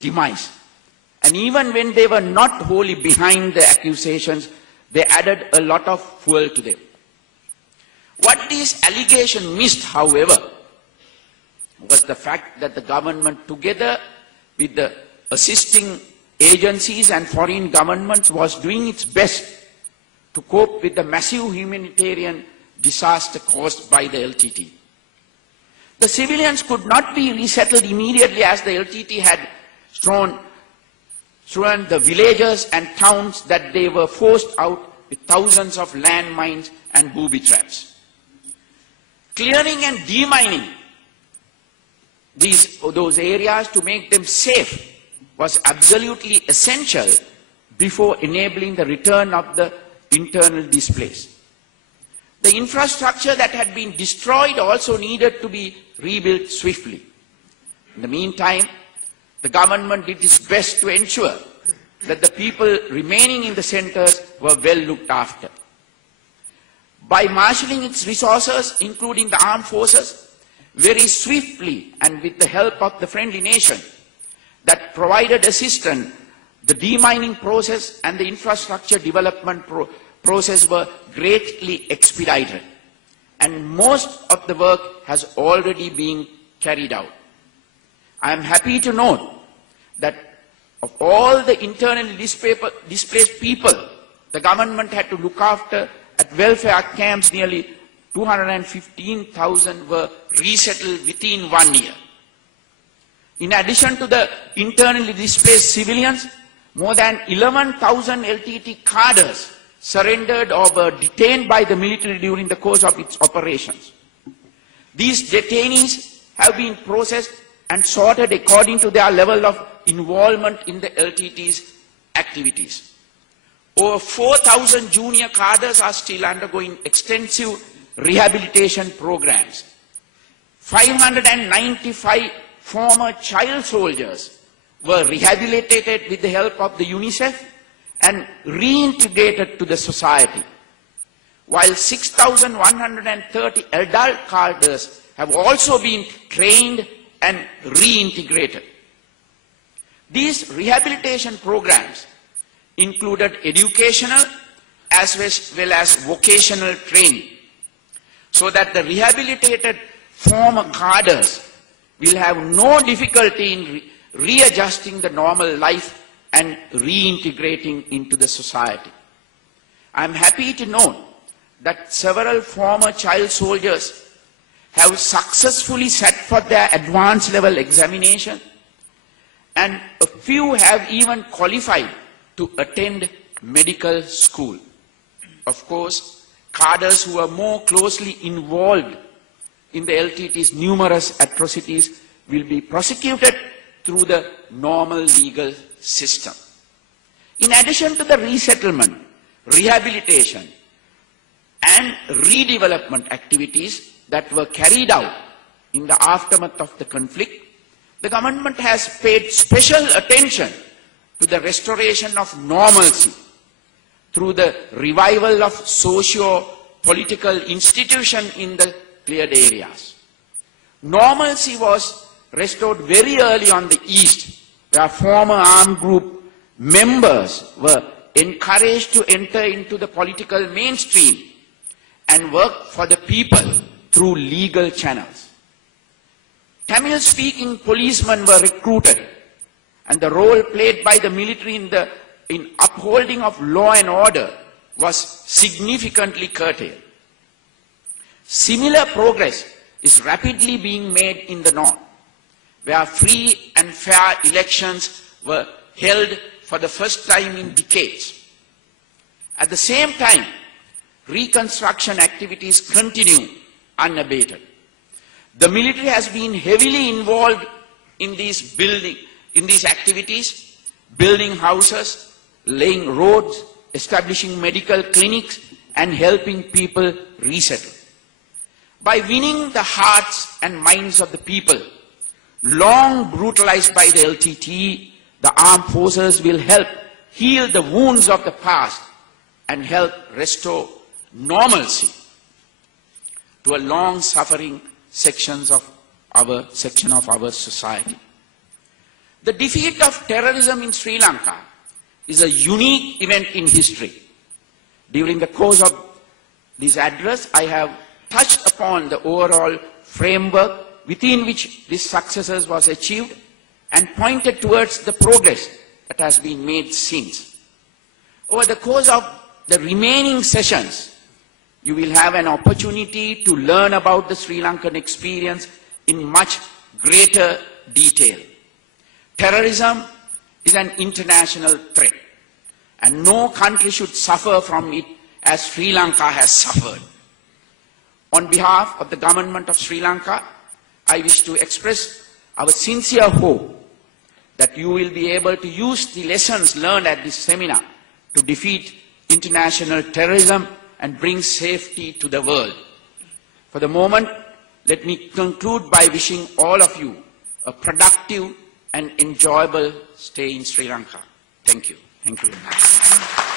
demise. And even when they were not wholly behind the accusations, they added a lot of fuel to them. What these allegations missed, however, was the fact that the government, together with the assisting agencies and foreign governments, was doing its best to cope with the massive humanitarian disaster caused by the LTT. The civilians could not be resettled immediately, as the LTT had strewn the villages and towns that they were forced out with thousands of landmines and booby traps. Clearing and demining those areas to make them safe was absolutely essential before enabling the return of the internal displaced. The infrastructure that had been destroyed also needed to be rebuilt swiftly. In the meantime, the government did its best to ensure that the people remaining in the centers were well looked after. By marshalling its resources, including the armed forces, very swiftly and with the help of the friendly nation that provided assistance, the demining process and the infrastructure development process were greatly expedited. And most of the work has already been carried out. I am happy to note that of all the internally displaced people, the government had to look after at welfare camps, nearly 215,000 were resettled within 1 year. In addition to the internally displaced civilians, more than 11,000 LTT cadres surrendered or were detained by the military during the course of its operations. These detainees have been processed and sorted according to their level of involvement in the LTT's activities. Over 4,000 junior cadres are still undergoing extensive rehabilitation programs. 595 former child soldiers were rehabilitated with the help of the UNICEF and reintegrated to the society, while 6,130 adult cadres have also been trained and reintegrated. These rehabilitation programs included educational as well as vocational training, so that the rehabilitated former cadres will have no difficulty in readjusting the normal life and reintegrating into the society. I am happy to note that several former child soldiers have successfully sat for their advanced level examination, and a few have even qualified to attend medical school. Of course, cadres who are more closely involved in the LTT's numerous atrocities will be prosecuted through the normal legal system. In addition to the resettlement, rehabilitation, and redevelopment activities that were carried out in the aftermath of the conflict, the government has paid special attention to the restoration of normalcy through the revival of socio-political institutions in the cleared areas. Normalcy was restored very early on the East, where former armed group members were encouraged to enter into the political mainstream and work for the people through legal channels. Tamil-speaking policemen were recruited, and the role played by the military in upholding of law and order was significantly curtailed. Similar progress is rapidly being made in the north, where free and fair elections were held for the first time in decades. At the same time, reconstruction activities continue unabated. The military has been heavily involved in these activities, building houses, laying roads, establishing medical clinics, and helping people resettle. By winning the hearts and minds of the people, long brutalized by the LTT, the armed forces will help heal the wounds of the past and help restore normalcy to a long-suffering section of our society. The defeat of terrorism in Sri Lanka is a unique event in history. During the course of this address, I have touched upon the overall framework within which this success was achieved and pointed towards the progress that has been made since. Over the course of the remaining sessions, you will have an opportunity to learn about the Sri Lankan experience in much greater detail. Terrorism is an international threat, and no country should suffer from it as Sri Lanka has suffered. On behalf of the government of Sri Lanka, I wish to express our sincere hope that you will be able to use the lessons learned at this seminar to defeat international terrorism and bring safety to the world. For the moment, let me conclude by wishing all of you a productive and enjoyable stay in Sri Lanka. Thank you. Thank you very much.